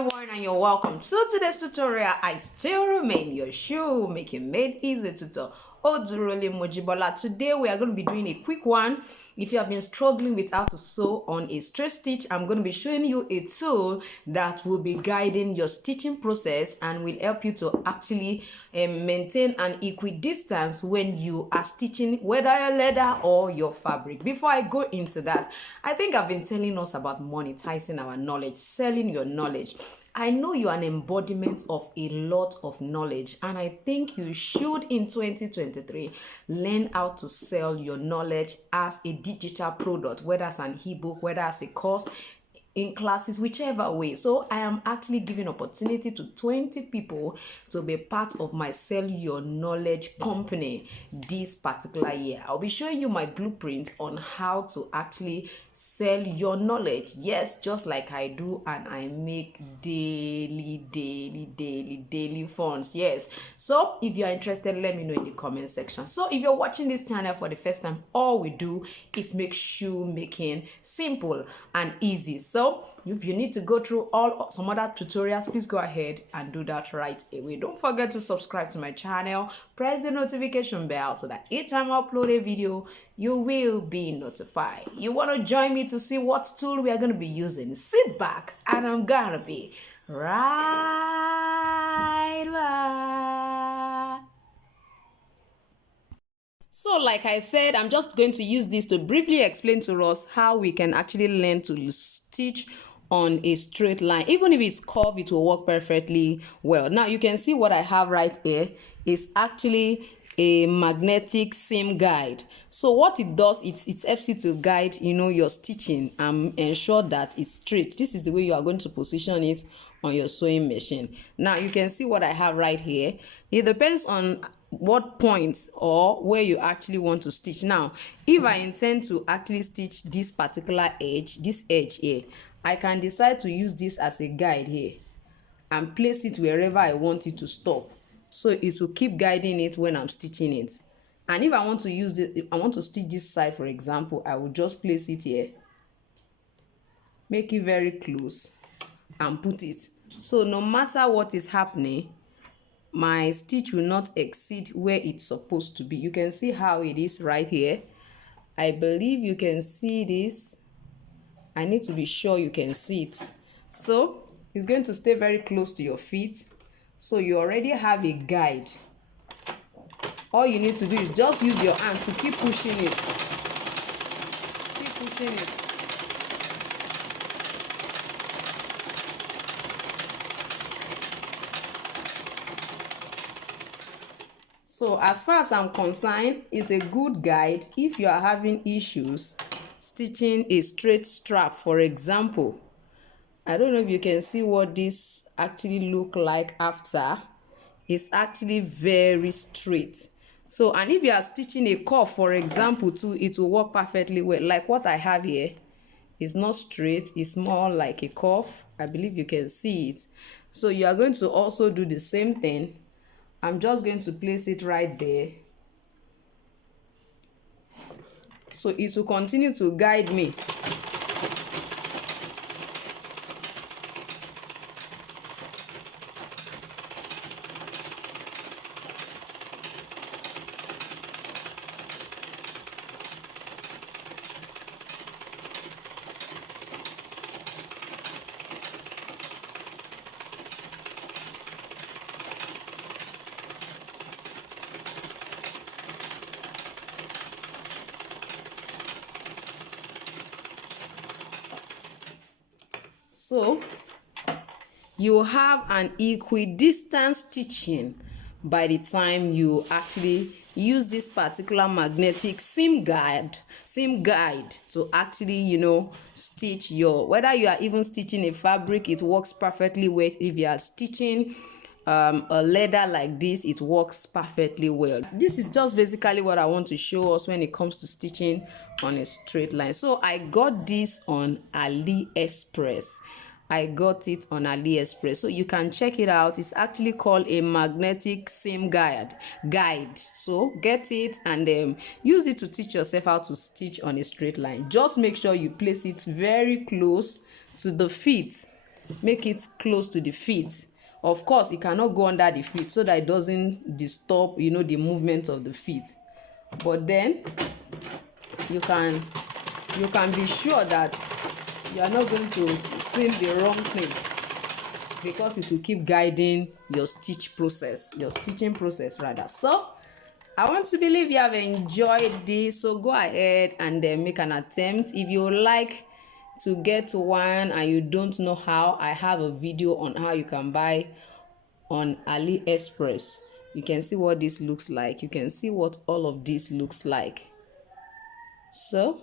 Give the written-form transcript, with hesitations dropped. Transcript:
everyone, and you're welcome to today's tutorial. I still remain your Shoemaking Made Easy tutor, Odurole Mojibola. Today we are going to be doing a quick one. If you have been struggling with how to sew on a straight stitch, I'm going to be showing you a tool that will be guiding your stitching process and will help you to actually maintain an equidistance when you are stitching whether your leather or your fabric. Before I go into that, I think I've been telling us about monetizing our knowledge, selling your knowledge. I know you are an embodiment of a lot of knowledge, and I think you should in 2023 learn how to sell your knowledge as a digital product, whether as an ebook, whether as a course, in classes, whichever way. So I am actually giving opportunity to 20 people to be part of my Sell Your Knowledge company this particular year. I'll be showing you my blueprint on how to actually sell your knowledge. Yes, just like I do, and I make daily funds. Yes, so if you're interested, let me know in the comment section. So if you're watching this channel for the first time, all we do is make shoemaking simple and easy. So if you need to go through some other tutorials, please go ahead and do that right away. Don't forget to subscribe to my channel, press the notification bell so that each time I upload a video, you will be notified. You want to join me to see what tool we are going to be using? Sit back and I'm gonna be right back. So like I said, I'm just going to use this to briefly explain to us how we can actually learn to stitch on a straight line. Even if it's curved, it will work perfectly well. Now you can see what I have right here is actually a magnetic seam guide. So what it does, it helps you to guide, your stitching and ensure that it's straight. This is the way you are going to position it on your sewing machine. Now you can see what I have right here. It depends on what points or where you actually want to stitch. Now if I intend to actually stitch this particular edge, this edge here, I can decide to use this as a guide here and place it wherever I want it to stop, so it will keep guiding it when I'm stitching it. And if I want to use this, if I want to stitch this side, for example, I will just place it here, make it very close and put it. So no matter what is happening, my stitch will not exceed where it's supposed to be. You can see how it is right here. I believe you can see this. I need to be sure you can see it. So it's going to stay very close to your feet. So you already have a guide. All you need to do is just use your hand to keep pushing it. Keep pushing it. So as far as I'm concerned, it's a good guide if you are having issues stitching a straight strap, for example. I don't know if you can see what this actually look like after. It's actually very straight. So, and if you are stitching a cuff, for example, too, it will work perfectly well. Like what I have here is not straight, it's more like a cuff. I believe you can see it. So you are going to also do the same thing. I'm just going to place it right there. So it will continue to guide me. So you have an equidistant stitching by the time you actually use this particular magnetic seam guide to actually, stitch your, whether you are even stitching a fabric, it works perfectly well. If you are stitching a leather like this, it works perfectly well. This is just basically what I want to show us when it comes to stitching on a straight line. So I got this on AliExpress. So you can check it out. It's actually called a magnetic seam guide. So get it and use it to teach yourself how to stitch on a straight line. Just make sure you place it very close to the feet make it close to the feet. Of course, it cannot go under the feet so that it doesn't disturb, you know, the movement of the feet. But then you can be sure that you are not going to seam the wrong thing, because it will keep guiding your stitching process rather. So I want to believe you have enjoyed this, so go ahead and make an attempt. If you like to get one and you don't know how, I have a video on how you can buy on AliExpress. You can see what this looks like. You can see what all of this looks like. So